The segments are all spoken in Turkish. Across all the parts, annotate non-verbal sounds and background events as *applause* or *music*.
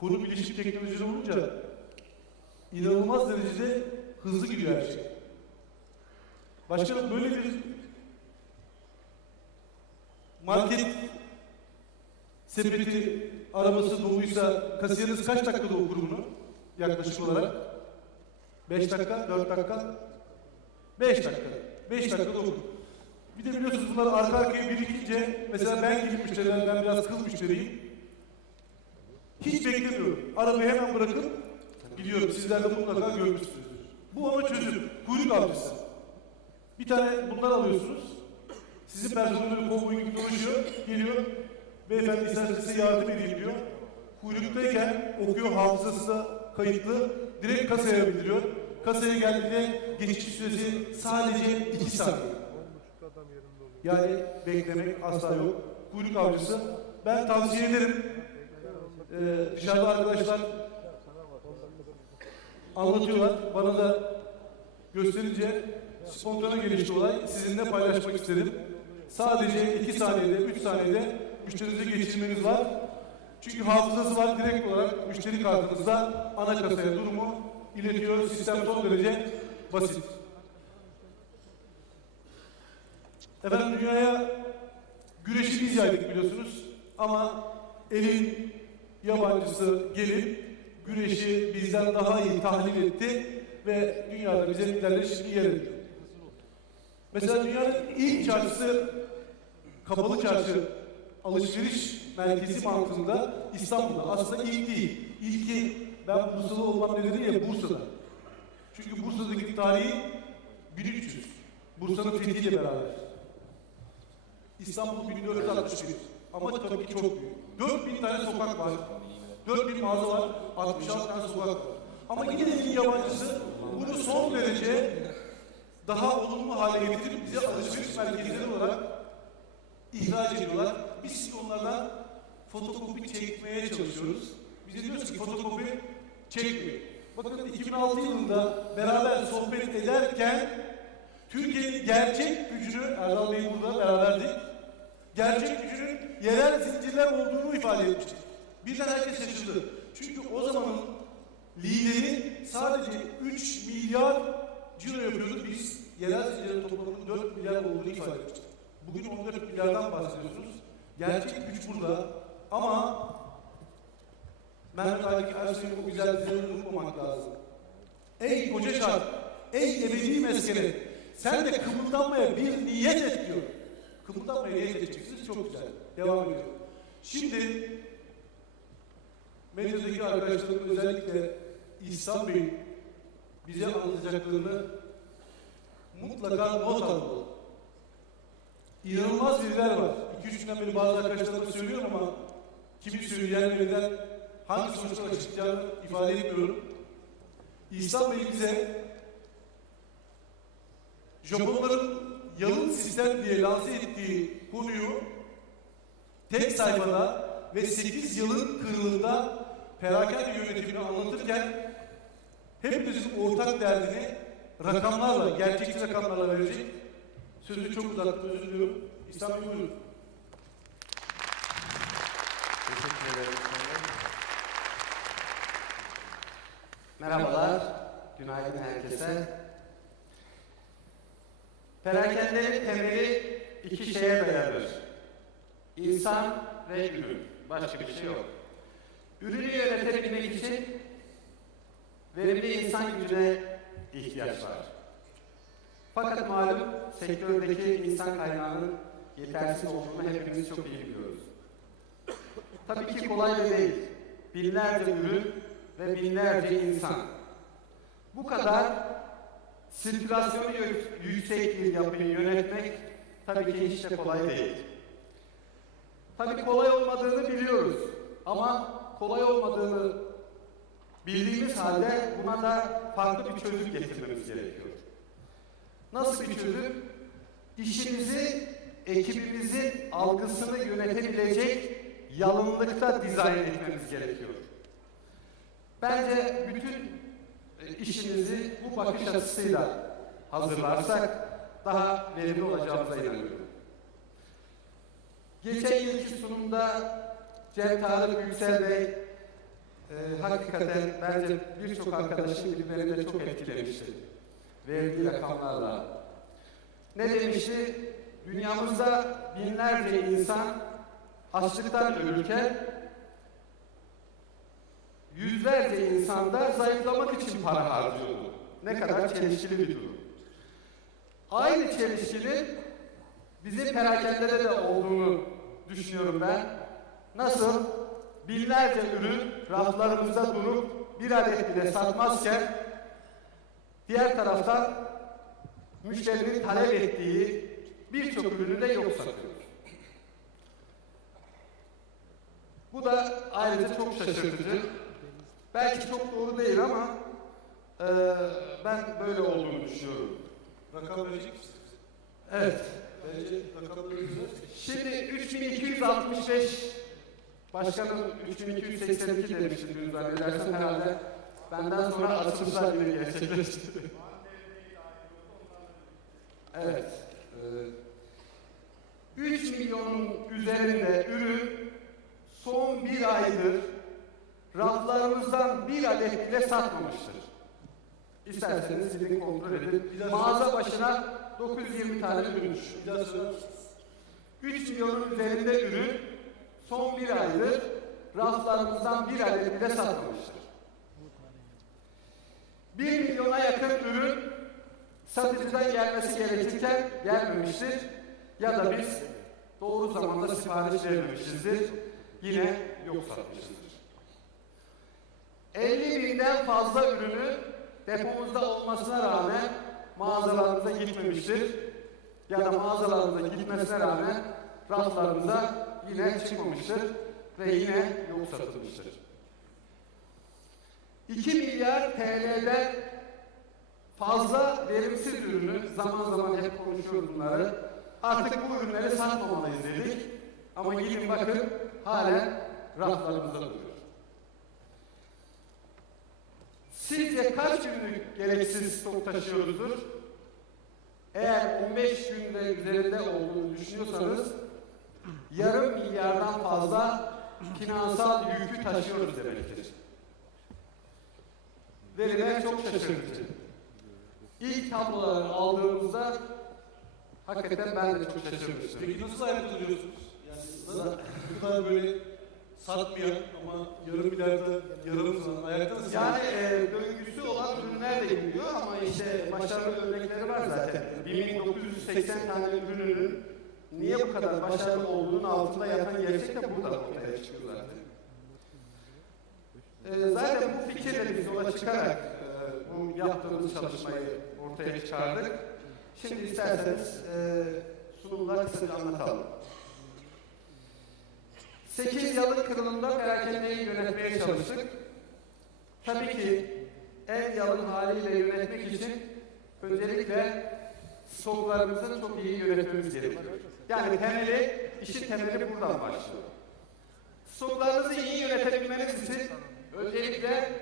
konu bilişim teknolojisi olunca inanılmaz derecede hızlı gidiyor her şey. Başkanım böyle bir market sepeti arabası doluysa kasiyeriniz kaç dakikada okur bunu yaklaşık olarak? 5 dakika, 4 dakika? 5 dakika. 5 dakikada okur. Bir de biliyorsunuz bunlar arka arkaya birikince mesela ben gibi müşteriler, ben biraz kıl müşteriyim. Hiç beklemiyorum. Arabayı hemen bırakıp gidiyorum. Sizler de mutlaka görmüşsünüzdür. Bu ama çözüm. Kuyruk avcısı. Bir tane bundan alıyorsunuz. Sizin personeli kovboy gibi dolaşıyor. Geliyor. Beyefendi isterseniz size yardım edeyim diyor. Kuyruktayken okuyor hafızası da kayıtlı. Direkt kasaya bildiriyor. Kasaya geldiğinde geçiş süresi sadece 2 saniye. Yani beklemek asla yok. Kuyruk avcısı. Ben tavsiye ederim. Ee, dışarıda arkadaşlar anlatıyorlar. Bana da gösterince spontane gelişti olay. Sizinle paylaşmak istedim. Sadece 2 saniyede, 3 saniyede müşterinize geçirmeniz var. Çünkü hafızası var direkt olarak müşteri kartınızda ana kasaya durumu iletiyor. Sistem son derece basit. Efendim dünyaya güreşi biz yaydık biliyorsunuz. Ama elin yabancısı gelip güreşi bizden daha iyi tahlil etti ve dünyada bize liderleri şimdi yer ediyor. Mesela dünyanın ilk çarşısı kapalı çarşı alışveriş merkezi mantığında İstanbul'da. Aslında ilk değil. İlki ben Bursalı olmam nedeniyle Bursa'da. Çünkü Bursa'daki tarihi 1300. Bursa'nın fethiyle beraber. İstanbul 1461. Ama tabii ki çok büyük. 4000 tane sokak var. 4000 mağaza var. 66 tane sokak var. Ama yine de yabancısı bunu son derece daha olumlu hale getirip bize alışveriş merkezleri olarak ihraç ediyorlar. Biz onlardan fotokopi çekmeye çalışıyoruz. Biz de diyoruz ki fotokopi çekmeyin. Bakın 2006 yılında beraber sohbet ederken Türkiye'nin gerçek gücünü, Erdal Bey burada beraberdik. Gerçek gücünün yerel zincirler olduğunu ifade etmiştik. Birden herkes şaşırdı. Çünkü o zamanın lideri sadece 3 milyar ciro yapıyordu. Biz yerel zincirlerin toplamının 4 milyar olduğunu ifade etmiştik. Bugün 14 milyardan bahsediyorsunuz. Gerçek güç burada ama Mehmet Akif Ersoy'un bu güzel dizilerini unutmamak lazım. Ey koca şark, ey ebedi meskene, sen de kımıldanmaya bir niyet et diyor. Kımıldanmaya niyet edeceksiniz, çok güzel. Devam ediyor. Şimdi medyadaki arkadaşlarım özellikle İhsan Bey'in bize anlatacaklarını mutlaka not almalı. İnanılmaz veriler var. 2-3 günden beri bazı arkadaşlarıma söylüyorum ama kimi söyleyenlerden hangi sonuçlar çıkacağını ifade etmiyorum. İhsan Bey bize Japonların yalın sistem diye lanse ettiği konuyu tek sayfada ve 8 yılın kırılığında perakende yönetimini anlatırken hepimizin ortak derdini rakamlarla, gerçekçi rakamlarla verecek. Sözü çok uzattım, özür diliyorum. İhsan Bey buyurun. Teşekkür ederim. Merhabalar, günaydın herkese. Perakendenin temeli iki şeye dayanır. İnsan ve ürün. Başka bir şey yok. Ürünü yönetebilmek için verimli insan gücüne ihtiyaç var. Fakat malum sektördeki insan kaynağının yetersiz olduğunu hepimiz çok iyi biliyoruz. Tabii ki kolay da değil. Binlerce ürün ve binlerce insan. Bu kadar sirkülasyonu yük- yüksek bir yapıyı yönetmek tabii ki hiç de kolay değil. Tabii kolay olmadığını biliyoruz. Ama kolay olmadığını bildiğimiz halde buna da farklı bir çözüm getirmemiz gerekiyor. Nasıl bir çözüm? İşimizi, ekibimizin algısını yönetebilecek yalınlıkta dizayn etmemiz gerekiyor. Bence bütün e, işimizi bu bakış açısıyla hazırlarsak daha verimli olacağımıza inanıyorum. Geçen yılki sunumda Cem Tarık Yüksel Bey e, hakikaten bence birçok arkadaşım gibi beni de çok etkilemişti. Verdiği rakamlarla. Ne demişti? Dünyamızda binlerce insan açlıktan ölürken yüzlerce insan da zayıflamak için para harcıyordu. Ne kadar çelişkili bir durum. Aynı çelişkinin bizim perakendede de olduğunu düşünüyorum ben. Nasıl? Binlerce ürün raflarımızda durup bir adet bile satmazken diğer taraftan müşterinin talep ettiği birçok ürünü de yok satıyoruz. Bu da ayrıca çok şaşırtıcı. Belki çok doğru değil ama eee, ben böyle olduğunu düşünüyorum. Rakam verecek misiniz? Evet. Bence rakamları güzel. Şimdi 3265 Başkanım 3282 demiştim dün zannedersem herhalde. Benden sonra açılışlar yine gerçekleşti. evet. Ee, 3 milyonun üzerinde ürün son bir aydır raflarımızdan bir adet bile satmamıştır. İsterseniz gidin kontrol edin. Mağaza başına 920 tane ürün misiniz? 3 milyonun üzerinde ürün son bir aydır raflarımızdan bir adet bile satmamıştır. 1 milyona yakın ürün satıcıdan gelmesi gerekirken gelmemiştir. Ya da biz doğru zamanda sipariş vermemişizdir. Yine yok satmışızdır. 50 binden fazla ürünü depomuzda olmasına rağmen mağazalarımıza gitmemiştir. Ya da mağazalarımıza gitmesine rağmen raflarımıza yine çıkmamıştır ve yine yok satılmıştır. 2 milyar TL'den fazla verimsiz ürünü zaman zaman hep konuşuyoruz bunları. Artık bu ürünleri satmamalıyız dedik. Ama gidin bakın halen raflarımızda duruyor. Sizce kaç günlük gereksiz stok taşıyoruzdur? Eğer 15 günde üzerinde olduğunu düşünüyorsanız yarım milyardan fazla finansal yükü taşıyoruz demektir. Veriler çok şaşırtıcı. İlk tabloları aldığımızda hakikaten ben de çok şaşırmıştım. Peki nasıl ayakta duruyorsunuz? Yani bu kadar böyle satmayan ama yarım milyarda yarım sanan ayakta? Yani e, döngüsü olan ürünler de gidiyor ama işte başarılı örnekleri var zaten. 1980 tane ürünün niye bu kadar başarılı olduğunun altında yatan gerçek de burada ortaya çıkıyor zaten. E, zaten bu fikirle biz yola çıkarak e, bu yaptığımız çalışmayı ortaya çıkardık. Şimdi isterseniz e, sunumları kısaca anlatalım. 8 yıllık kırılımda perakendeliği yönetmeye çalıştık. Tabii ki en yalın haliyle yönetmek için öncelikle stoklarımızı çok iyi yönetmemiz gerekiyor. Yani temeli, işin temeli buradan başlıyor. Stoklarınızı iyi yönetebilmeniz için öncelikle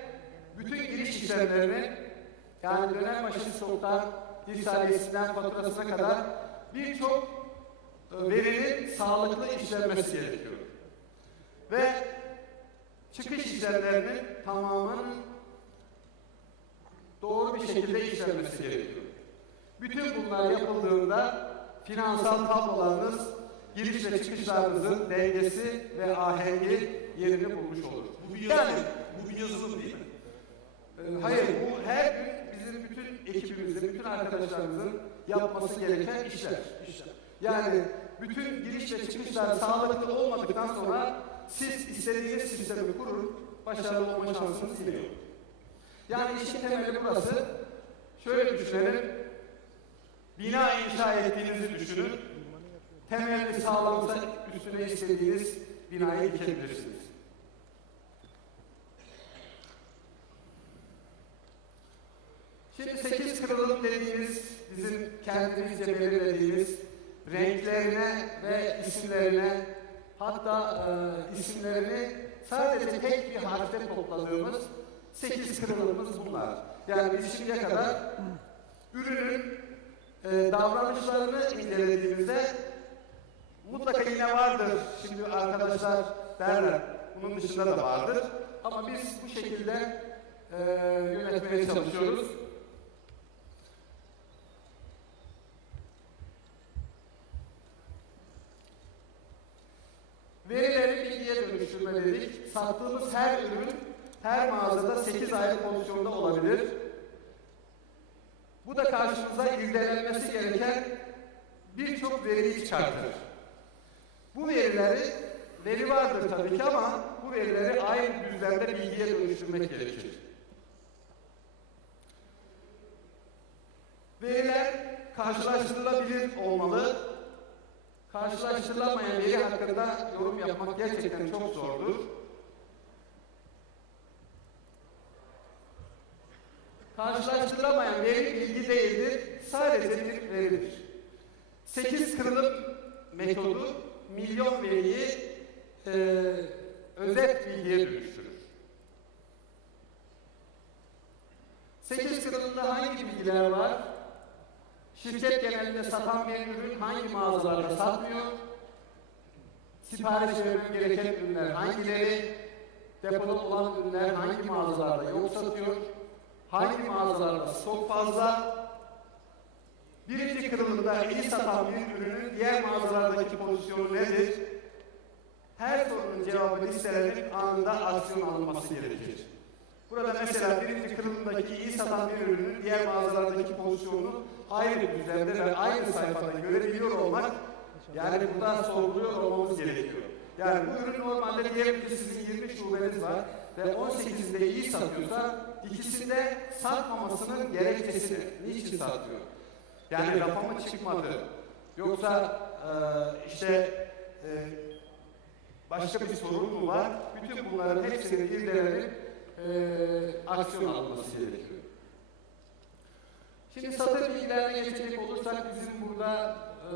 bütün giriş işlemlerini yani dönem başı stoktan, irsaliyesinden faturasına kadar birçok e, verinin sağlıklı işlenmesi gerekiyor. Ve çıkış işlemlerinin tamamının doğru bir şekilde işlenmesi gerekiyor. Bütün bunlar yapıldığında finansal tablolarınız giriş ve çıkışlarınızın dengesi ve ahengi yerini bulmuş olur. Bu bir yazılım, bu bir yazılım değil mi? Ee, Hayır, bu her gün bizim bütün ekibimizin, bütün arkadaşlarımızın yapması gereken işler. Yani bütün giriş ve çıkışlar sağlıklı olmadıktan sonra siz istediğiniz sistemi kurun, başarılı olma şansınız yine yok. Yani işin temeli burası. Şöyle düşünelim. Bina inşa ettiğinizi düşünün. Temeli sağlamsa üstüne istediğiniz binayı dikebilirsiniz. Şimdi 8 kırılım dediğimiz bizim kendimizce belirlediğimiz renklerine ve isimlerine hatta e, isimlerini sadece tek bir harfte topladığımız 8 kırılımımız bunlar. Yani biz şimdiye kadar ürünün e, davranışlarını incelediğimizde mutlaka yine vardır. Şimdi arkadaşlar derler bunun dışında da vardır. Ama biz bu şekilde e, yönetmeye çalışıyoruz. Verileri bilgiye dönüştürme dedik. Sattığımız her ürün her mağazada 8 ayrı pozisyonda olabilir. Bu da karşımıza irdelenmesi gereken birçok veriyi çıkartır. Bu verileri, veri vardır tabii ki ama bu verileri aynı düzlemde bilgiye dönüştürmek gerekir. Veriler karşılaştırılabilir olmalı. Karşılaştırılamayan veri hakkında yorum yapmak gerçekten çok zordur. Karşılaştırılamayan veri bilgi değildir, sadece bir veridir. 8 kırılım metodu milyon veriyi e, özet bilgiye dönüştürür. 8 kırılımda hangi bilgiler var? Şirket genelinde satan bir ürün hangi mağazalarda satmıyor? Sipariş verilmesi gereken ürünler hangileri? Depoda olan ürünler hangi mağazalarda yok satıyor? Hangi mağazalarda stok fazla? Birinci kırılımda iyi satan bir ürünün diğer mağazalardaki pozisyonu nedir? Her sorunun cevabı listelenip anında aksiyon alınması gerekir. Burada mesela birinci kırılımdaki iyi satan bir ürünün diğer mağazalardaki pozisyonu aynı düzlemde ve aynı sayfada görebiliyor olmak yani burada sorguluyor olmamız gerekiyor. Yani bu ürün normalde diyelim ki sizin 20 şubeniz var ve 18'inde iyi satıyorsa ikisinde satmamasının gerekçesi? Niçin satıyor? Yani rafa mı çıkmadı? Yoksa e, işte e, başka bir sorun mu var? Bütün bunların hepsini irdelenip aksiyon alınması gerekiyor. Şimdi satır bilgilerine geçecek olursak bizim burada e,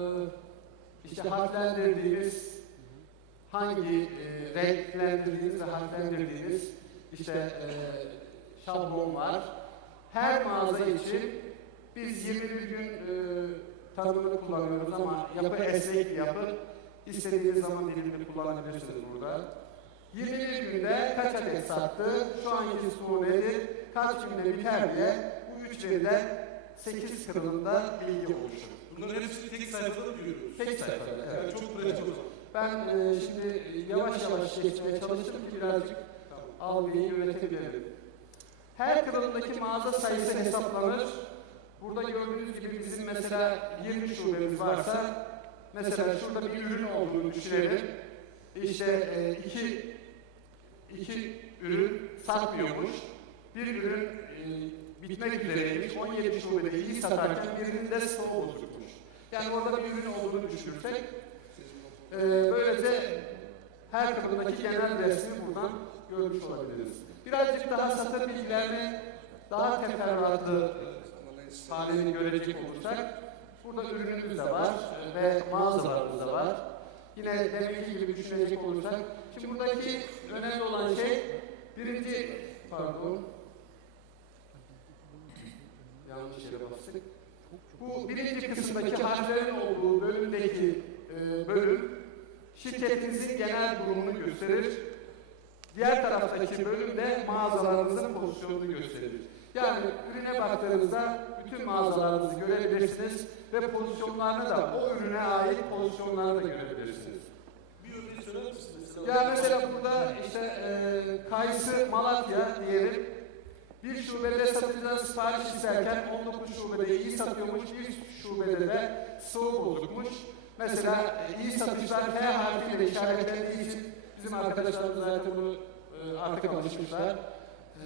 işte harflendirdiğimiz hangi e, renklendirdiğimiz ve harflendirdiğimiz işte e, şablon var. Her mağaza için biz 21 gün e, tanımını kullanıyoruz ama yapı esnek bir yapı. İstediğiniz zaman dilimini kullanabilirsiniz burada. 21 günde kaç adet sattı, şu anki stoğu nedir, kaç günde biter diye bu üç veriden 8 kırılımda bilgi oluşur. Bunların hepsini tek sayfada mı görüyoruz? Tek sayfada. Evet. Evet, çok pratik o zaman. Ben e, şimdi yavaş yavaş geçmeye çalıştım ki birazcık algıyı yönetebilirim. Her kırılımdaki mağaza sayısı hesaplanır. Burada gördüğünüz gibi bizim mesela 20 şubemiz varsa mesela şurada bir ürün olduğunu düşünelim. İşte e, iki, iki ürün satmıyormuş. Bir ürün e, bitmek üzereymiş. 17 şubede iyi satarken birinin de stoğu bozukmuş. Yani orada bir ürün olduğunu düşünürsek ee, böylece her kadındaki genel resmi buradan görmüş olabiliriz. Birazcık daha satır bilgilerini daha teferruatlı halini görecek olursak, burada ürünümüz de var ve mağazalarımız da var. Yine deminki gibi düşünecek olursak, şimdi buradaki önemli olan şey, birinci, pardon, yanlış yere bastık. Bu birinci kısımdaki harflerin olduğu bölümdeki e, bölüm şirketinizin genel durumunu gösterir. Diğer taraftaki bölümde mağazalarınızın pozisyonunu gösterir. Yani ürüne baktığınızda bütün mağazalarınızı görebilirsiniz ve pozisyonlarını da o ürüne ait pozisyonlarını da görebilirsiniz. Bir örneği söyler misiniz? Mesela Ya mesela burada işte e, Kayısı Malatya diyelim. Bir şubede satıcıdan sipariş isterken 19 şubede iyi satıyormuş, bir şubede de soğuk bozukmuş. Mesela e, iyi satışlar F harfiyle işaretlendiği için bizim arkadaşlarımız zaten bunu e, artık alışmışlar.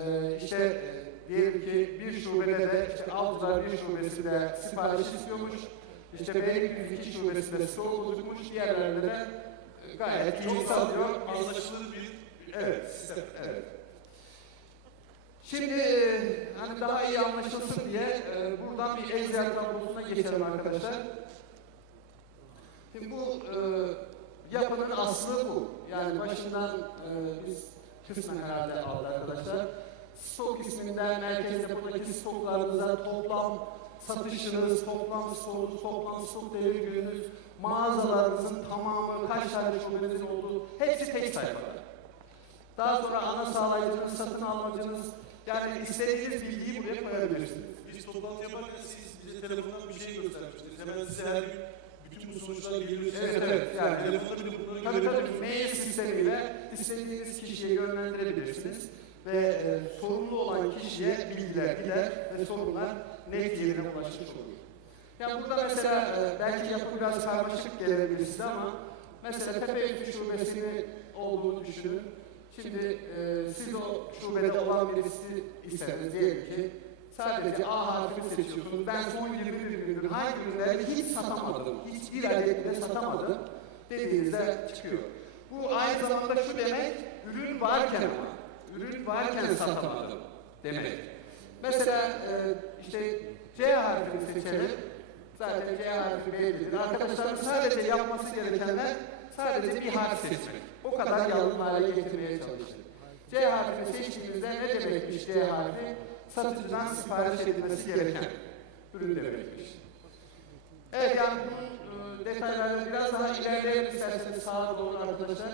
E, işte e, diyelim ki bir şubede de işte Avcılar bir şubesinde sipariş istiyormuş. İşte Beylikdüzü iki şubesinde soğuk bozukmuş, diğerlerinde de gayet çok satıyor. anlaşılır bir Evet, sistem, evet. Şimdi hani daha iyi anlaşılsın diye e, buradan bir Excel tablosuna geçelim arkadaşlar. Şimdi bu e, yapının aslı bu. Yani başından e, biz kısmen herhalde aldı arkadaşlar. Stok isminden merkez depodaki stoklarınıza toplam satışınız, toplam stoğunuz, toplam stok devir gününüz, mağazalarınızın tamamı, kaç tane şubeniz olduğu hepsi tek sayfada. Daha sonra ana sağlayıcınız, satın almacınız, yani istediğiniz bilgiyi buraya koyabilirsiniz. Biz toplantı yaparken siz bize telefondan bir şey göstermiştiniz. Hemen size her gün bütün bu sonuçlar geliyor. Evet, evet, yani. Telefonda bile bunları Tabii tabii mail sistemiyle istediğiniz kişiye yönlendirebilirsiniz ve e, sorumlu olan kişiye bilgiler gider ve sorunlar net yerine ulaşmış olur. Ya burada mesela e, belki yapı biraz karmaşık gelebilir size ama mesela Tepeüstü şubesini olduğunu düşünün. Şimdi e, siz o şubede olan birisi iseniz diyelim ki sadece A harfini seçiyorsunuz. Ben son 21 gündür hangi ürünleri hiç satamadım, hiçbir adet bile satamadım dediğinizde çıkıyor. Bu aynı zamanda şu demek, ürün varken ama, ürün varken satamadım demek. Mesela e, işte C harfini seçelim. Zaten C harfi bellidir. Arkadaşlar sadece yapması gerekenler sadece bir harf seçmek. O kadar yalın hale getirmeye çalıştık. C harfini seçtiğimizde ne demekmiş C harfi? Satıcıdan sipariş edilmesi gereken ürün demekmiş. Evet yani bunun e, detaylarını biraz daha ilerleyelim isterseniz sağa doğru arkadaşlar.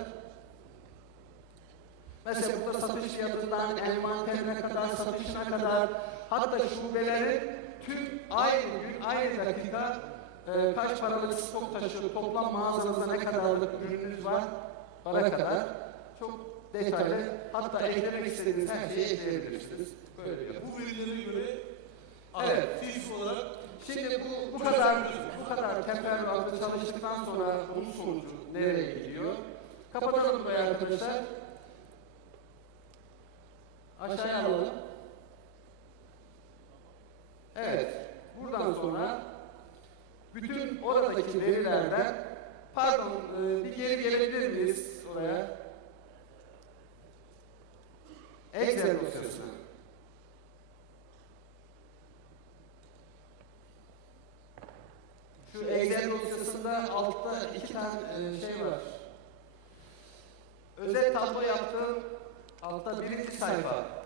Mesela burada satış fiyatından envanterine kadar, satışına kadar, hatta şubelerin tüm aynı gün, aynı dakika e, kaç paralık stok taşıyor, toplam mağazanızda ne kadarlık ürününüz var, para kadar çok detaylı, hatta eklemek istediğiniz her şeyi ekleyebilirsiniz. Böyle bir. Bu verilere göre Evet. aktif olarak Şimdi bu, bu kadar bu kadar teferruatlı çalıştıktan sonra bunun sonucu nereye gidiyor? Kapatalım burayı arkadaşlar. Aşağıya alalım. Evet. Buradan sonra bütün oradaki verilerden pardon e, bir geri gelebilir miyiz oraya? Excel dosyasına. Şu Excel dosyasında altta iki tane e, şey var. Özet tablo yaptığım altta birinci sayfa.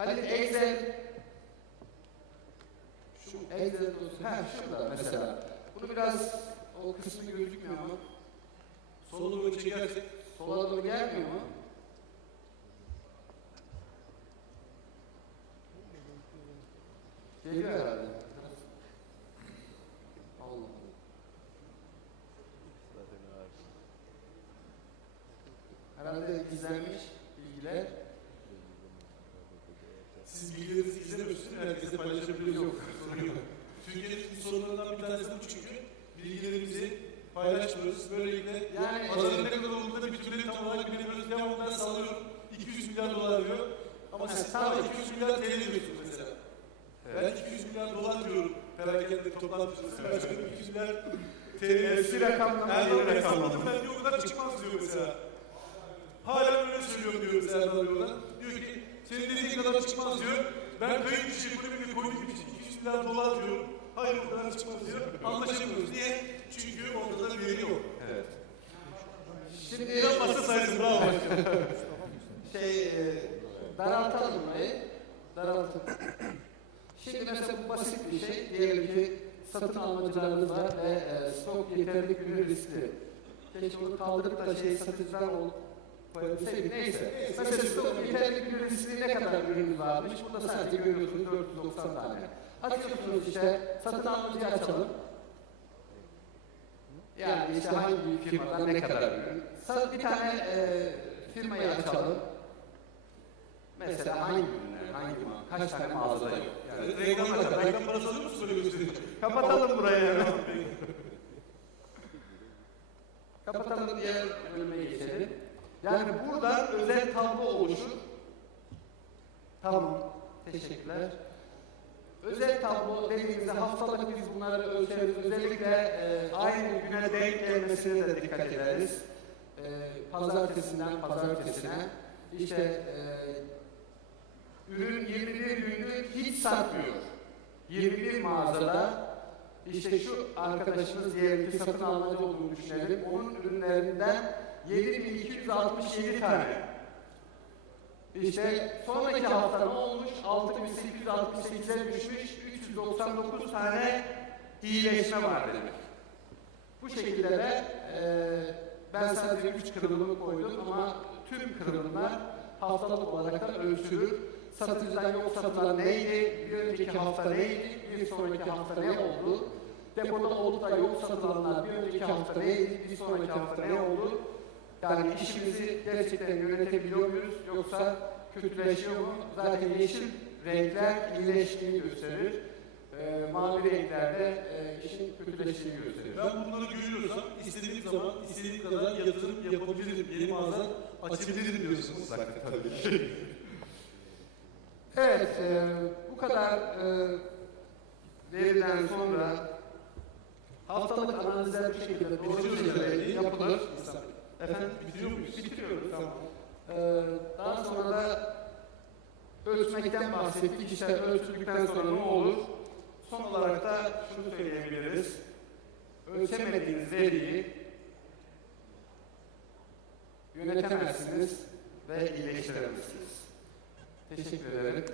Hadi Excel şu Excel dosyası, ha şurada mesela. Bunu biraz o kısmı gözükmüyor ama sola doğru çekersek sola doğru gelmiyor mu? Geliyor herhalde. Allah. Herhalde gizlenmiş bilgiler. siz bilgilerinizi izlemiyorsunuz. Herkese paylaşabiliyorsunuz. Yok. Sorun yok. Türkiye'nin sorunlarından bir tanesi bu çünkü bilgilerimizi paylaşmıyoruz. Böylelikle Yani pazarın ne kadar olduğunu da bir türlü tam olarak bilemiyoruz. Devamlı sallıyorum. 200 milyar dolar diyor. Ama siz Evet, tam tamam. 200 milyar TL diyorsunuz mesela. Ben 200 milyar dolar diyorum. Perakende toplantısında başkanım 200 milyar TL. Eski rakamlama, Erdal yeni salladım ben diyor o kadar çıkmaz diyor mesela. Hala öyle söylüyorum diyor mesela oradan. Diyor ki senin dediğin kadar çıkmaz diyor. Ben kayıt dışı ekonomide koyduğum için 200 milyar dolar diyorum. Hayır kadar çıkmaz diyor. Anlaşamıyoruz. Niye? Çünkü ortada veri yok. Evet. Şimdi Biraz masa sayısı bravo. şey e, daraltalım burayı. Daraltalım. Şimdi mesela bu basit bir şey. Diyelim ki satın almacılarınız var ve e, stok yeterli ürün riskli. Keşke onu kaldırıp da şey satıcıdan ol koyabilseydik. Neyse. Mesela stok yeterli ürün riskli ne kadar ürünümüz varmış? Burada sadece görüyorsunuz 490 tane. Açıyorsunuz işte satın almacıyı açalım. Yani işte hangi firmadan ne kadar ürün. Bir tane e, firmayı açalım. Mesela hangi ürünler, hangi ma- kaç tane mağaza yok. Yani Yani reklam, reklam, reklam parası alıyor musun böyle? Kapatalım burayı. *laughs* Kapatalım diğer bölüme geçelim. Yani buradan özel tablo oluşur. Tamam. Teşekkürler. Özel tablo dediğimizde haftalık biz bunları ölçeriz. Özellikle e, aynı güne denk gelmesine de dikkat ederiz. E, pazartesinden pazartesine. İşte e, ürün 21 gündür hiç satmıyor. 21 mağazada işte şu arkadaşımız diyelim ki satın almacı olduğunu düşünelim. Onun ürünlerinden 7267 tane. İşte sonraki hafta ne olmuş? 6868'e düşmüş, 399 tane iyileşme var demek. Bu şekilde de eee, ben sadece 3 kırılımı koydum ama tüm kırılımlar haftalık olarak da ölçülür. Satıcıdan yok satılan neydi, bir önceki hafta neydi, bir sonraki hafta ne oldu, depoda olup da yok satılanlar bir önceki hafta neydi, bir sonraki hafta ne oldu, yani işimizi gerçekten yönetebiliyor muyuz yoksa kötüleşiyor mu? Zaten yeşil renkler iyileştiğini gösterir. Ee, mavi renklerde e, işin kötüleştiğini gösterir. Ben bunları görüyorsam istediğim zaman istediğim kadar yatırım yapabilirim. Yeni mağaza açabilirim diyorsunuz. Tabii ki. *laughs* Evet, e, bu kadar e, veriden sonra haftalık analizler bir şekilde doğru bir şekilde yapılır. Efendim, Bitiriyor muyuz? bitiriyoruz. Tamam. Ee, daha sonra da ölçmekten bahsettik. İşte ölçüldükten sonra ne olur? Son olarak da şunu söyleyebiliriz. Ölçemediğiniz veriyi yönetemezsiniz ve iyileştiremezsiniz. Teşekkür ederim.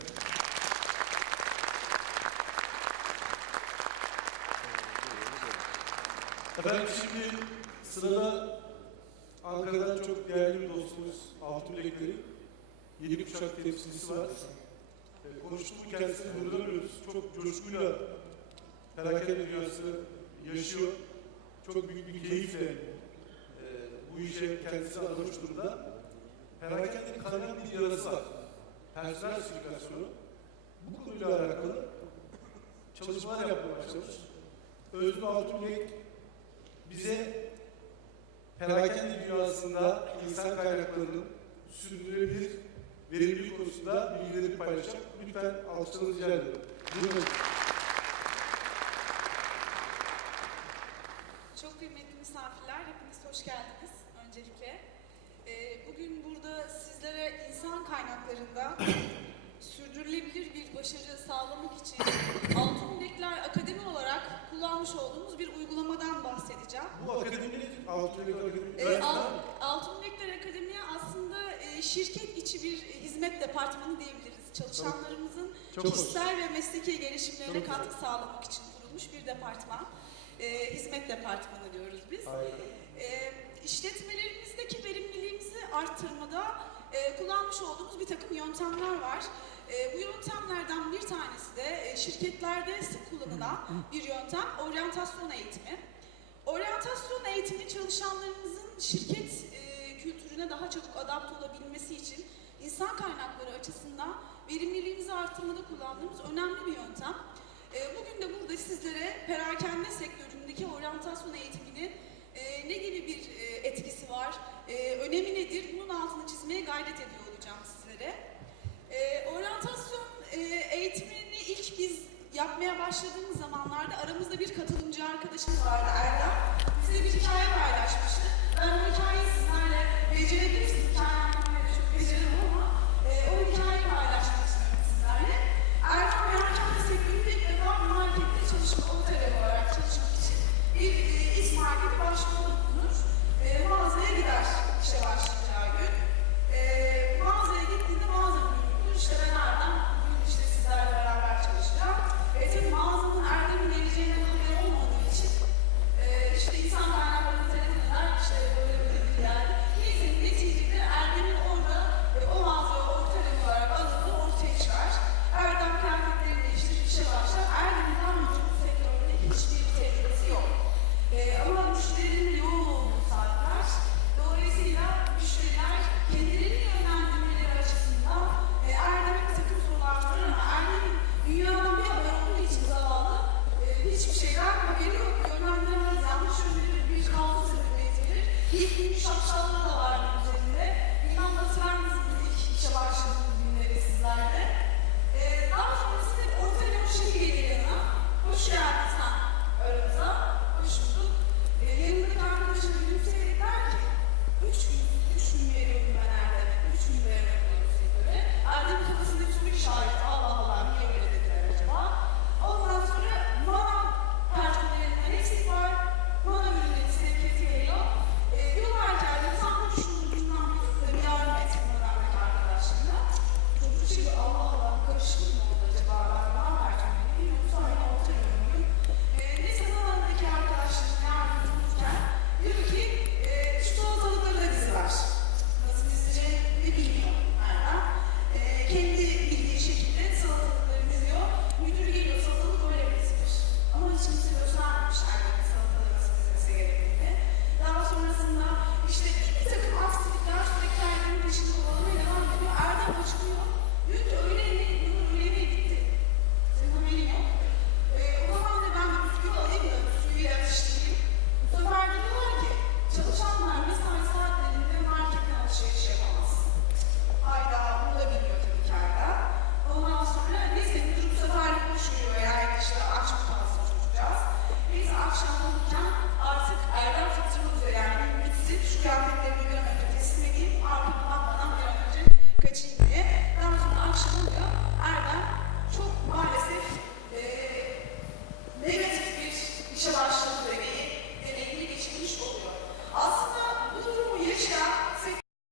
Efendim şimdi sırada Ankara'dan çok değerli bir dostumuz Altun Bilekleri yeni kuşak temsilcisi var. E, konuştuğum kendisini durduramıyoruz. Çok coşkuyla perakende dünyası yaşıyor. Çok büyük bir keyifle e, bu işe kendisi adamış durumda. Perakendenin kanayan bir yarası var. Personel sirkülasyonu. Bu konuyla alakalı çalışmalar yapmaya başlamış. Özlü Altunbek bize perakende dünyasında insan kaynaklarının sürdürülebilir verimlilik konusunda bilgileri paylaşacak. Lütfen alkışlarınızı rica ediyorum. Buyurun. Çok kıymetli misafirler, hepiniz hoş geldiniz öncelikle. Ee, bugün burada sizlere insan kaynaklarında sürdürülebilir bir başarı sağlamak için *clears throat* Altın Bilekler Akademi olarak kullanmış olduğumuz bir uygulamadan bahsedeceğim. Bu akademi nedir? Altun Bilekler Akademi. Al- tamam. Altın Bilekler Akademi aslında e, şirket içi bir hizmet departmanı diyebiliriz. Çalışanlarımızın Çok hoş. kişisel ve mesleki gelişimlerine Çok katkı sağlamak için kurulmuş bir departman. Ee, hizmet departmanı diyoruz biz. Harika. E, işletmelerimizdeki verimliliğimizi arttırmada e, kullanmış olduğumuz bir takım yöntemler var. E, bu yöntemlerden bir tanesi de e, şirketlerde sık kullanılan bir yöntem oryantasyon eğitimi. Oryantasyon eğitimi çalışanlarımızın şirket e, kültürüne daha çabuk adapte olabilmesi için insan kaynakları açısından verimliliğimizi arttırmada kullandığımız önemli bir yöntem. E, bugün de burada sizlere perakende sektöründeki oryantasyon eğitiminin e, ne gibi bir e, etkisi var, e, önemi nedir bunun altını çizmeye gayret ediyor olacağım sizlere. E, oryantasyon e, eğitimini ilk biz yapmaya başladığımız zamanlarda aramızda bir katılımcı arkadaşımız vardı Erdem. Bize bir hikaye paylaşmıştı. Ben o hikayeyi sizlerle becerebilirsiniz. Anlatmayı çok beceremem işe